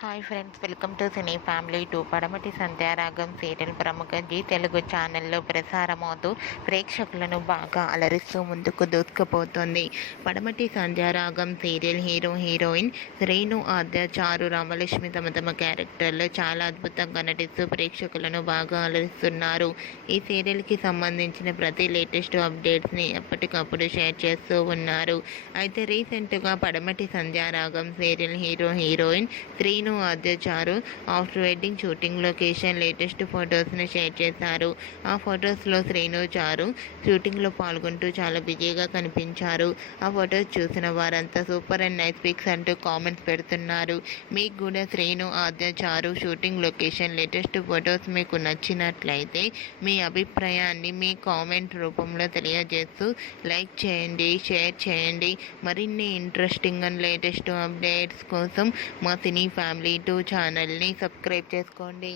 Hi friends, welcome to cine family 2. పడమటి Sandhyaragam serial ప్రముఖ G Telugu ఛానల్లో ప్రసారమవుతూ ప్రేక్షకులను బాగా అలరిస్తూ ముందుకు దూసుకుపోతుంది. పడమటి సంధ్యారాగం సీరియల్ హీరోయిన్ శ్రీను, ఆద్య, చారు, రామలక్ష్మి తమ క్యారెక్టర్లో చాలా అద్భుతంగా నటిస్తూ ప్రేక్షకులను బాగా అలరిస్తున్నారు. ఈ సీరియల్కి సంబంధించిన ప్రతి లేటెస్ట్ అప్డేట్స్ని ఎప్పటికప్పుడు షేర్ చేస్తూ ఉన్నారు. అయితే రీసెంట్గా పడమటి సంధ్యారాగం సీరియల్ హీరోయిన్ శ్రీను, ఆద్య, చారు after wedding shooting location latest ఫొటోస్ని షేర్ చేశారు. ఆ ఫొటోస్లో శ్రీను, చారు షూటింగ్లో పాల్గొంటూ చాలా బిజీగా కనిపించారు. ఆ ఫొటోస్ చూసిన వారంతా సూపర్ అండ్ నైస్ పిక్స్ అంటూ కామెంట్స్ పెడుతున్నారు. మీకు కూడా శ్రీను, ఆద్య, చారు షూటింగ్ లొకేషన్ లేటెస్ట్ ఫొటోస్ మీకు నచ్చినట్లయితే మీ అభిప్రాయాన్ని మీ కామెంట్ రూపంలో తెలియజేస్తూ లైక్ చేయండి, షేర్ చేయండి. మరిన్ని ఇంట్రెస్టింగ్ అండ్ లేటెస్ట్ అప్డేట్స్ కోసం మా సినీ ఫ్యామిలీ 2 ఛానల్ని సబ్స్క్రైబ్ చేసుకోండి.